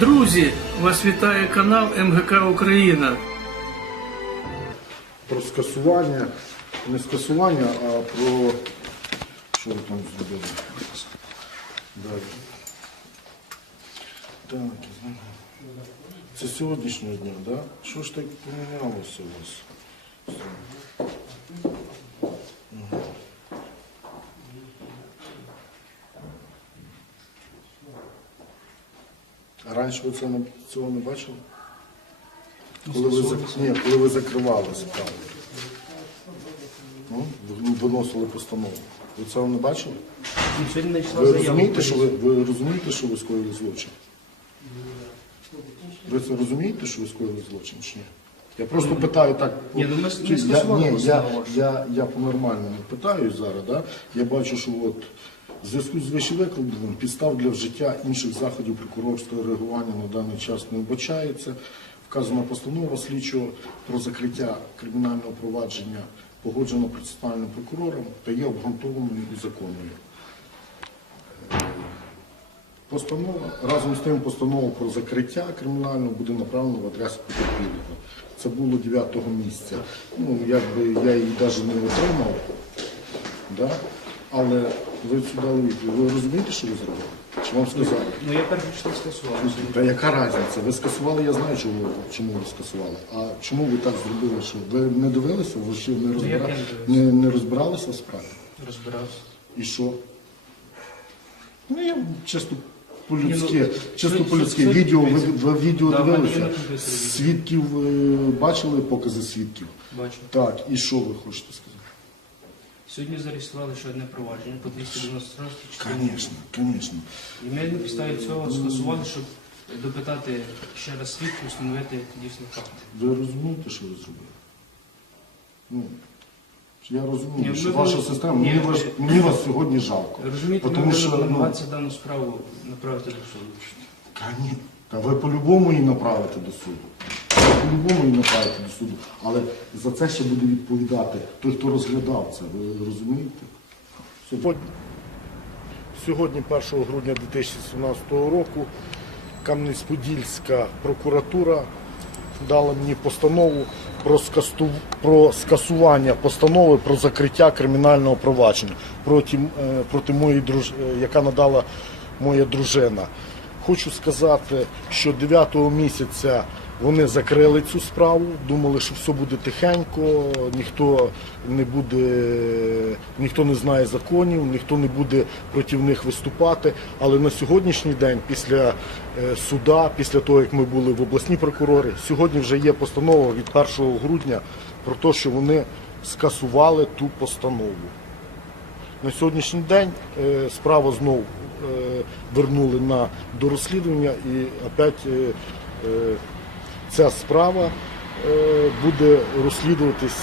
Друзі, вас вітає канал МГК Україна. про скасування, не скасування, а про що ви там зробили? Далі. Так. Це сьогоднішнього дня, так? Да? Що ж так помінялося у вас? А раніше ви це не, цього не бачили? Коли ви, зак- ні, коли ви закривали справу. Ну, ви виносили постанову. Ви цього не бачили? Сьогодні знайшла Ви розумієте, що ви, ви розумієте, що ви скоїли злочин? Ви це розумієте, що ви скоїли злочин чи ні? Я просто питаю так. Ні, ну ми ж не я, ні, я, вашу. я, я по-нормальному питаю зараз, да? я бачу, що от в зв'язку з вищевикладеним підстав для вжиття інших заходів прокурорського реагування на даний час не вбачається. Вказана постанова слідчого про закриття кримінального провадження погоджена процесуальним прокурором та є обґрунтованою і законною. Постанова разом з тим постанова про закриття кримінального буде направлена в адресу потерпілого. Це було 9 місяця. Ну, якби я її навіть не отримав, да? але ви сюди дали відповідь. Ви розумієте, що ви зробили? Чи вам сказали? Ну я перше що скасував. Та яка різниця? Ви скасували, я знаю, чому, ви- чому ви скасували. А чому ви так зробили? Що ви не дивилися? Ви ще не, розбира... як я не не, дивився? не розбиралися в справі? Розбирався. І що? Ну, я чисто по-людськи, ну, чисто по-людськи. Відео, ви, дивіться. ви відео Да, дивилися? Свідків е, бачили покази свідків? Бачу. Так, і що ви хочете сказати? Сьогодні зареєстрували ще одне провадження по 296 Звісно, звісно. І ми на підставі цього скасували, щоб допитати ще раз свідків, встановити дійсний факт. Ви розумієте, що ви зробили? Ну, я розумію, Ні, що ми- ваша система, Ні, мені, вас, мені вас сьогодні жалко. Розумієте, ми Тому будемо що, ну, намагатися дану справу направити до суду. Та ні. Та ви по-любому її направите до суду. По-любому її направите до суду. Але за це ще буде відповідати той, хто розглядав це. Ви розумієте? Сьогодні, сьогодні 1 грудня 2017 року, Кам'янець-Подільська прокуратура дала мені постанову про, скасту... про скасування постанови про закриття кримінального провадження проти, е, проти моєї друж... е, яка надала моя дружина. Хочу сказати, що 9 місяця вони закрили цю справу, думали, що все буде тихенько, ніхто не буде, ніхто не знає законів, ніхто не буде проти них виступати. Але на сьогоднішній день, після е, суда, після того як ми були в обласній прокурори, сьогодні вже є постанова від 1 грудня про те, що вони скасували ту постанову. На сьогоднішній день е, справу знову е, вернули на до розслідування і опять ця справа е, буде розслідуватись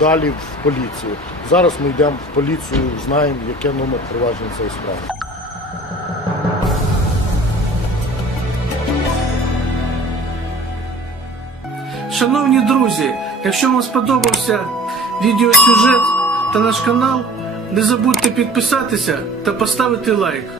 далі в поліцію. Зараз ми йдемо в поліцію, знаємо, яке номер провадження цієї справи. Шановні друзі, якщо вам сподобався відеосюжет та наш канал, не забудьте підписатися та поставити лайк.